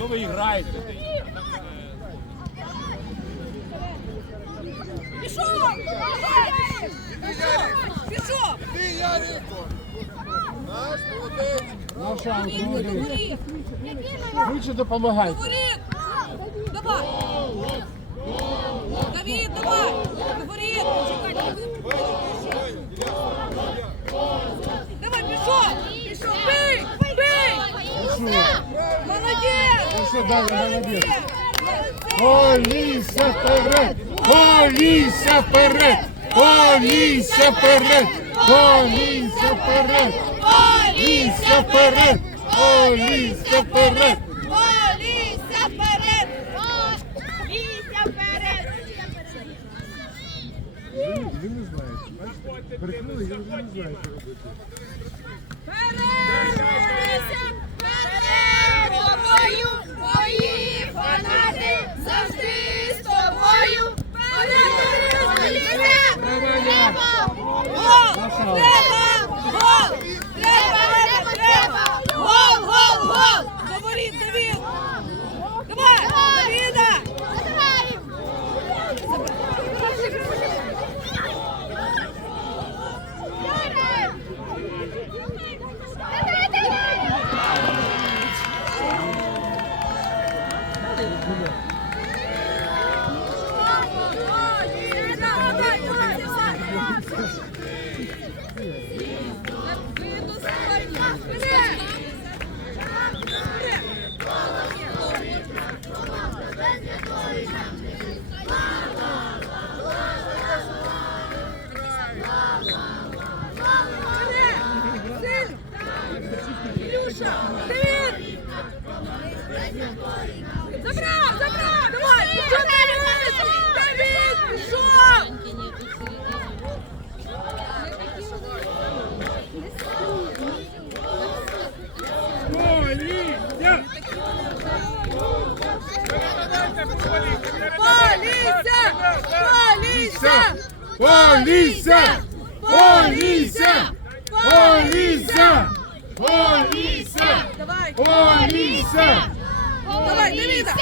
Що ви граєте? Пішов. Пішов. Ти, Ярико! Наш молодець! Ну, шанс, говори. Швидше допомагайте. Говори. Давай. Давид, давай. Говори. Давай, пішов. Пішов. Бий. Бий. Молодець. Хорошо, Даня, молодець. Поліся вперед! Поліся вперед! Поліся вперед! Поліся вперед! Поліся вперед! Поліся вперед! Поліся вперед. Поліся вперед. Ви, не знаєте, бачите? Перекнули, ви не знаєте робити. Вперед! Вперед! Тобою мої фанати завжди з тобою. Вперед! Треба! Гол! Треба! Гол! Треба! Треба! Гол! Гол! Гол! Говори, Давид! Илюша, Давид! Забрал, забрал, давай! Давид! Давид, пішов! Поліця! Поліця! Поліця! Поліся! Поліся! Поліся! Поліся! Давай! Поліся! Давай, Давида!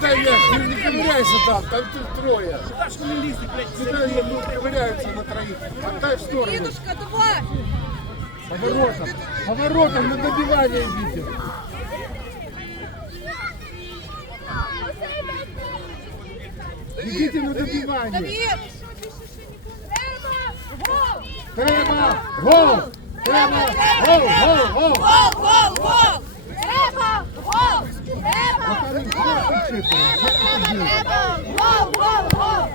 Дай я, не, не ковыряйся там, там тут троє. Сюда я ну, ковыряются на троих. Отдай в сторону. Дедушка, давай! Поворотом. Поворотом на добивание идите. Идите на добивание. Треба! Гол! Треба! Гол! Гол! Гол! Гол, гол, гол! Треба! Гол! Треба! Там их два и четверо. Треба! Гол, гол, гол!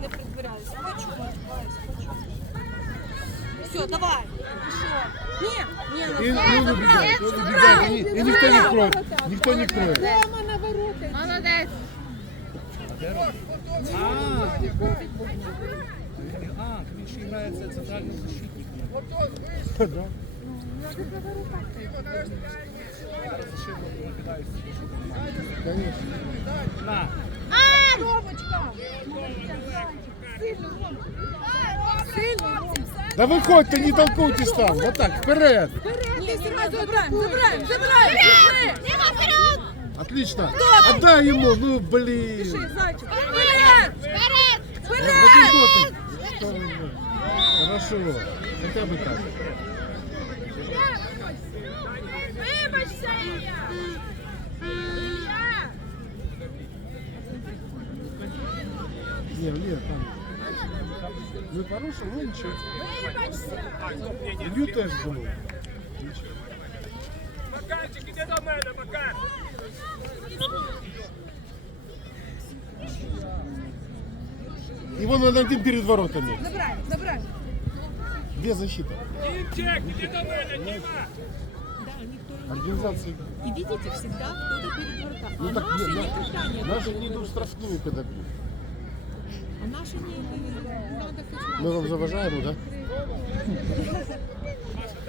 Не придвираюсь. Хочу, матюкаюсь, хочу. Все, давай. Пішов. Ні, ні, И, не и он убегает, он убегает, и, и никто не Никто не кроет. Молодець. А, більше грається центральним защитником. Да. Зашивно накидають. На. А! Ромочка! Сильно, Сильно, Да выходьте, не толкуйтесь там. Вот так, вперед. Ні, сразу забираємо, забираємо, забираємо! Отлично. Отдай ему, ну блин. Пиши, зайчик! Вперед! Вперед! Хорошо. Хотя бы так. Вибачся, Ілля! Ілля! Не, нет, там. Ну хорошо, ну ничего. Вибачся! Илью теж було. Макарчик, іди до мене, Макар. Его надо один перед воротами. Забираємо, забираємо! Где защита? Дімчик, іди до мене, Діма. Организация. И видите, всегда кто-то перед вратами. Ну а так наши нет, никогда не наши не идут в штрафную, когда бьют. А наши не, не надо хоть раз. Мы вам заважаем, да?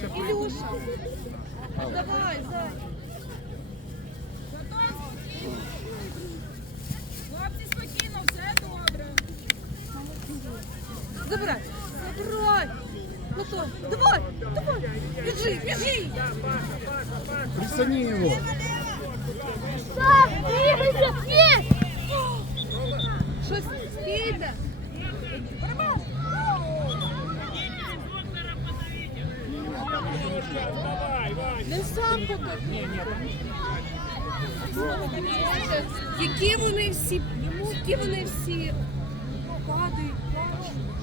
біжіть! Ілюша! Давай, зай! Хлопці, спокійно, все добре. Забирай! Забирай! Ну що, давай, давай! Біжи, біжи! Присани его. Так, двигайся, є! Щось стійте! Він сам покажи. Які вони всі, які вони всі падають.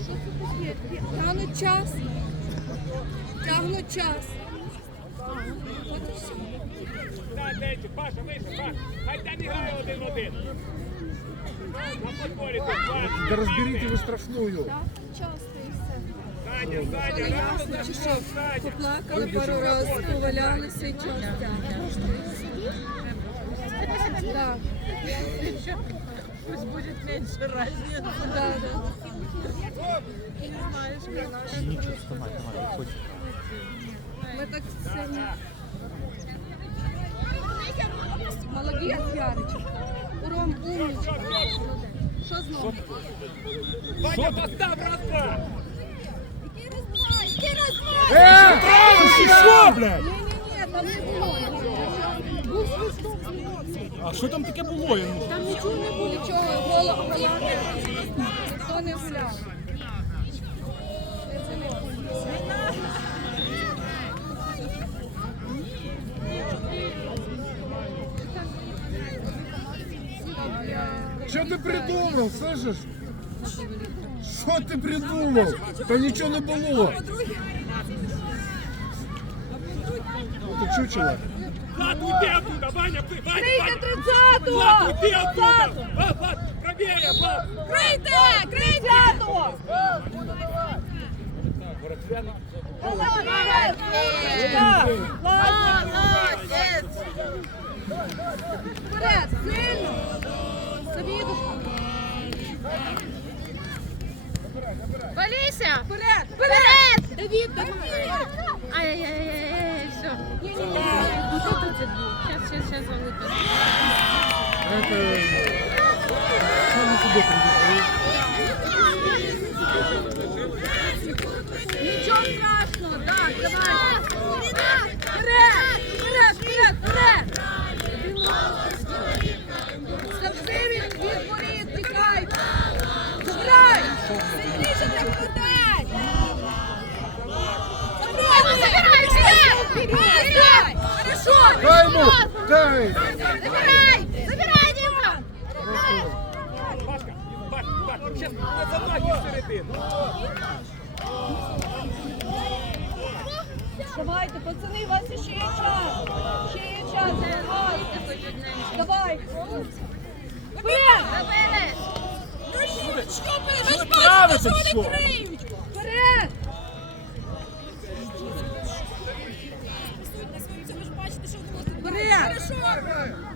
Що це таке? Тягнуть час. Тягнуть час. От і все. Так, Денчик, Паша, вийшов, Паша. Хай там і грає один-один. На подборі тут, Паша. Да разберите вы штрафную. Часто Ясно, чи що? Поплакали пару разів, повалялися і час Так. Пусть будет меньше разницы. Да, да. Ми так сьогодні. Молодець, Яричок. Ром, умничка. Що знову? Ваня, постав раз-два. Э! Що, блядь? Ні-ні-ні, там не було. Був свисток. А що там таке було? Я не Там нічого не було. Нічого. Ніхто не гуляв. Це не поліція. Что ты придумал, слышишь? Что ты придумал? Да ничего не было. Ты чучело. Влад, уйди оттуда, Ваня, ты, Ваня, Крийте Ваня. тридцятого! Влад, уйди оттуда. Влад, Влад, правее, Влад. Крийте! Тридцятого! Вперед! Сильно! Завідушка! Валися! Вперед! Вперед! Давід, давай! Ай-яй-яй-яй, все. Ні-ні-ні! Тут це сейчас залипимо. Это... Сам себе. Нічого страшного! Так, давай! Вперед! Вперед! Вперед! Вперед! Слабшиві від воріт тікай! Забирай! Дай ему! Дай! Забирай! Забирай, Діма! Пашка, Паш, Паш, Щас на задачі середину. Давайте, пацани, у вас ще є час. Ще є час. Давай. Давай. Вперед! Що правиться, що? Вперед! Вперед! Поэтому всего на суммарно.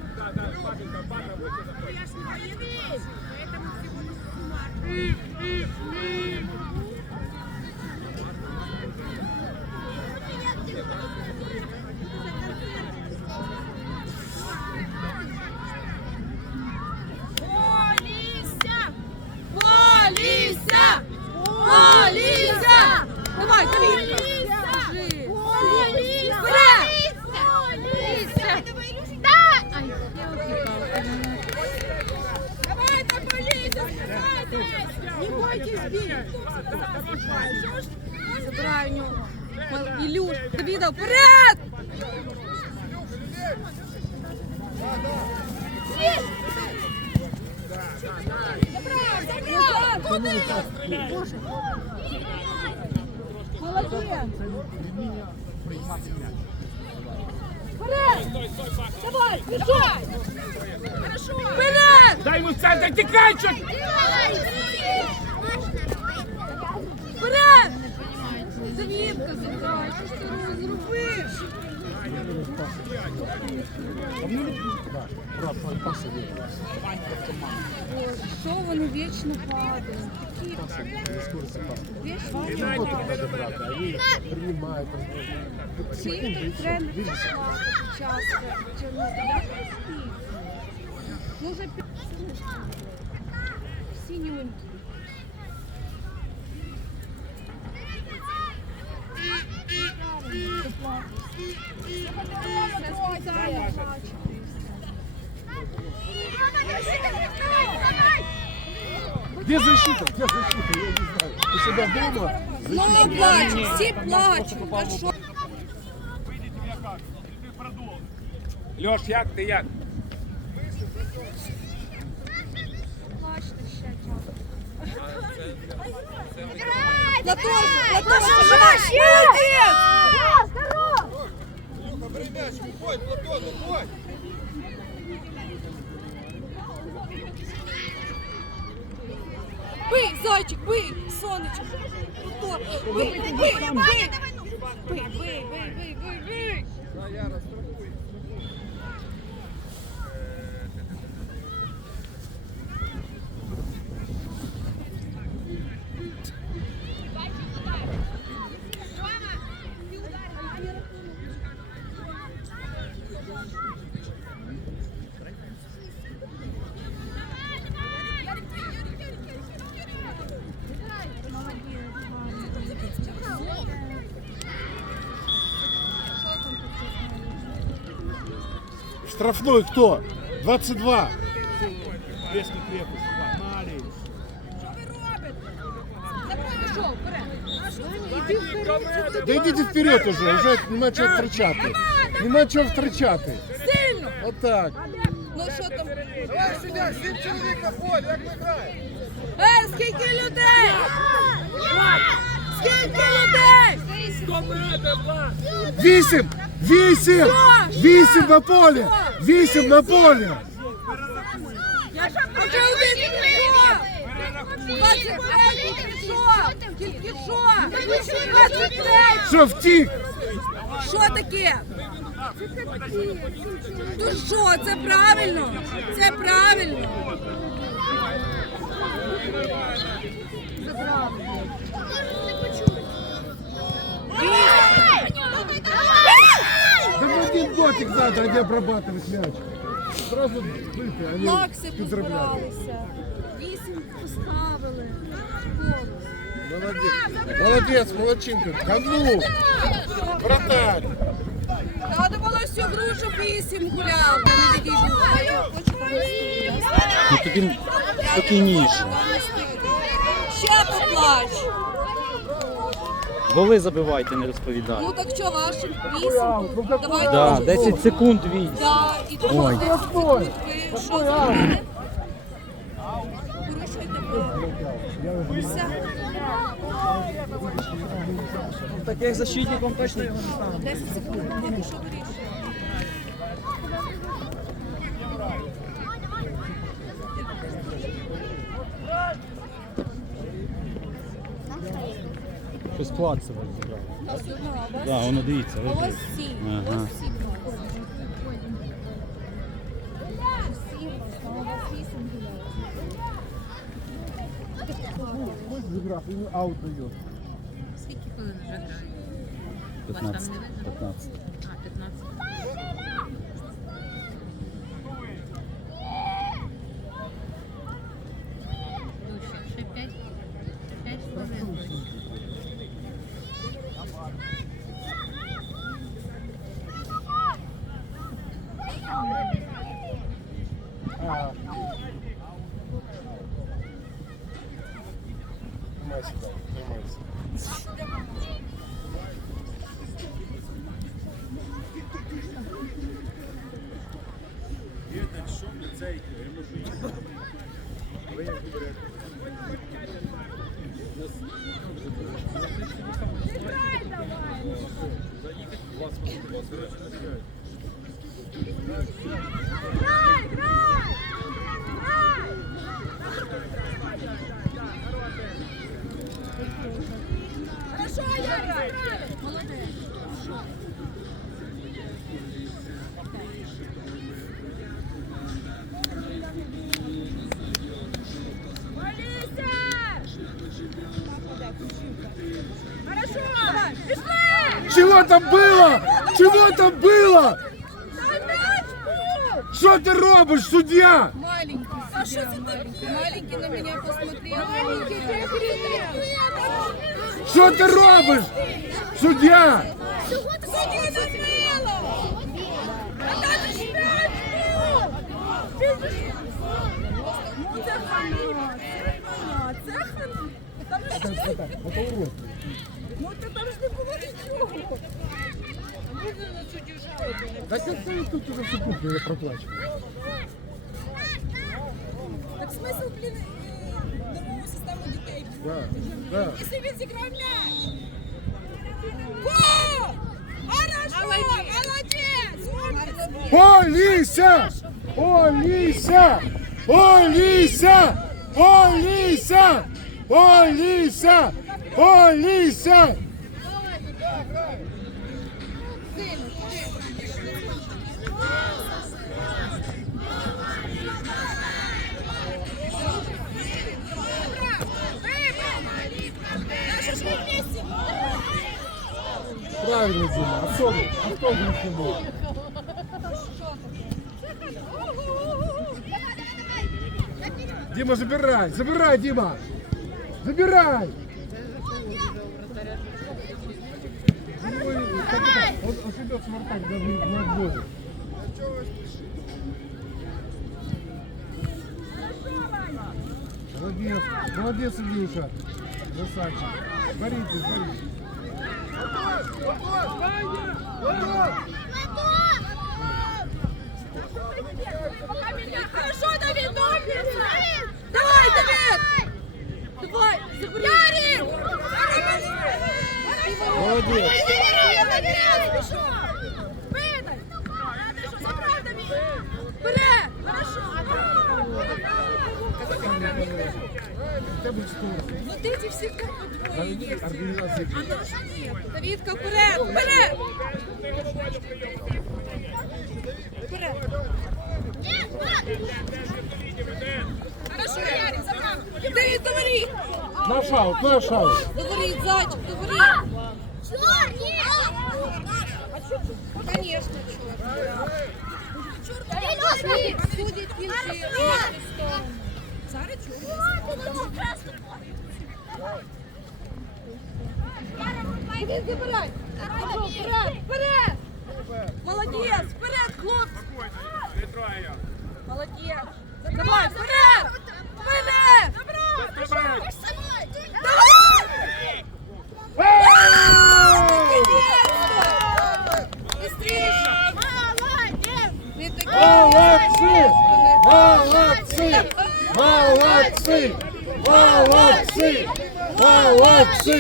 Давіда, вперед! Куди? Молодець! Вперед! Давай, бежай! Вперед! Дай йому в центр, тікай! Вперед! Квітка забрала, що ти зробиш? Що вони вічно падають? Вічно Принимают. Всі тренер часто. Може. Где защита? Где защита? Я не знаю. У себя дома? Мама плачет, все плачут. Да что? Как? Ты продолжишь. Леш, як ты як? Плачте ще, дядь. Платошка, Платошка, живеш! Молодець! Бери м'яч, уходь, Платон! Бий, зайчик, бий, сонечко! Платон, бий, бий, бий! Бий, бий, бий, бий, бий, бий! Штрафной кто? 22. Близько крепость. Погнали. Да идите вперед уже, уже нема чого втрачати. Нема чого втрачати. Сильно. Отак. Ну що там? Давай сюди, сім чоловік на полі, як ми граємо. Е, скільки людей? Скільки людей? Вісім! Вісім! Вісім на полі! Вісім на полі! Що втік? Що таке? Ну що, це правильно? Це правильно. Забрали один дотик завтра, где обрабатывать мяч. Сразу выпи, они Макси позбиралися. Вісім поставили. Молодець, Молодец, молодчинка. Кану! Братан. Надо було всю грушу вісім гуляти. Ну, ніж. Ще поплач. Голи забивайте, не розповідай. Ну так що, вашим вісім? Давайте. Да, вже. 10 секунд вій. Да, і тому 10 секунд. Ви що зробили? Порушуєте право. Таких защитником точно його не 10 секунд. Ладно, що вирішує? Щось плаксиво зібрав. Та все одно, а у вас- Так, воно дивіться. а у вас всі. У Ага. вас всі класи. Всі класи, а у вас вісім гуляють. Зіграв, і аут дає. Скільки хвилин вже грає? 15. не видно? 15. А, 15. Душі, ще 5, 5 хвилин. Come on. Там было? Чего там было? Что ты робишь, судья? Маленький. А что это маленький? На меня посмотрел. Ты. Что ты робишь, судья? Ну це. Там же не було нічого. Да как ты тут уже секунду я проплачу? Так смисл, блін, е, нервову систему дітей. Да, да. Якщо він зіграв м'яч. Го! Хорошо! Молодець! Олися! Олися! Олися! Олися! Олися! Олися! Правильно, Дима, автобус, автобус не был. Дима, забирай, забирай, Дима! Забирай! Ой, как это? Он, он идет смартак, даже не не отбой. Молодец, молодец, Илюша. Красавчик. Боритесь, боритесь. Хорошо, Давид, добре! Давай, Давид! Давай, забирай! Ярик! Молодец. Видай! Ти що, забрав Давид? Вперед! Хорошо! Хотя бы что? Вот эти все как бы двое есть. Организация. А наши нет. Давидка, вперед! Вперед! Вперед! Хорошо, Ярик, забрав! Давид, говори! Наш аут, наш аут. Говори, зайчик, говори! Конечно, черт. Судить інші сторони. Зараз чорт. забирай. Вперед, вперед. Молодець, вперед, хлопці. Не трогай його. Молодець. Давай. Вперед.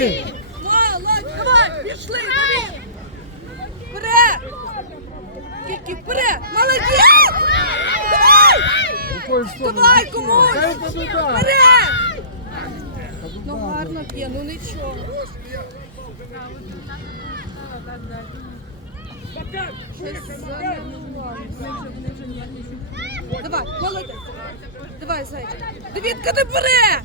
Молодці! Молодь, давай, пішли! Тільки вперед! Молодець! Давай! Комусь! Вперед! Ну гарно п'є, ну нічого. Давай, молодець. Давай, зайчик. Давідка, не бере!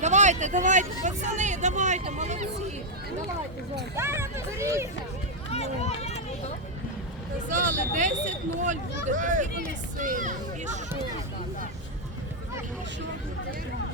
Давайте, давайте, пацани, давайте, молодці. Давайте, зайчик. Казали, 10-0 буде, такі вони сильні. І що? І що буде?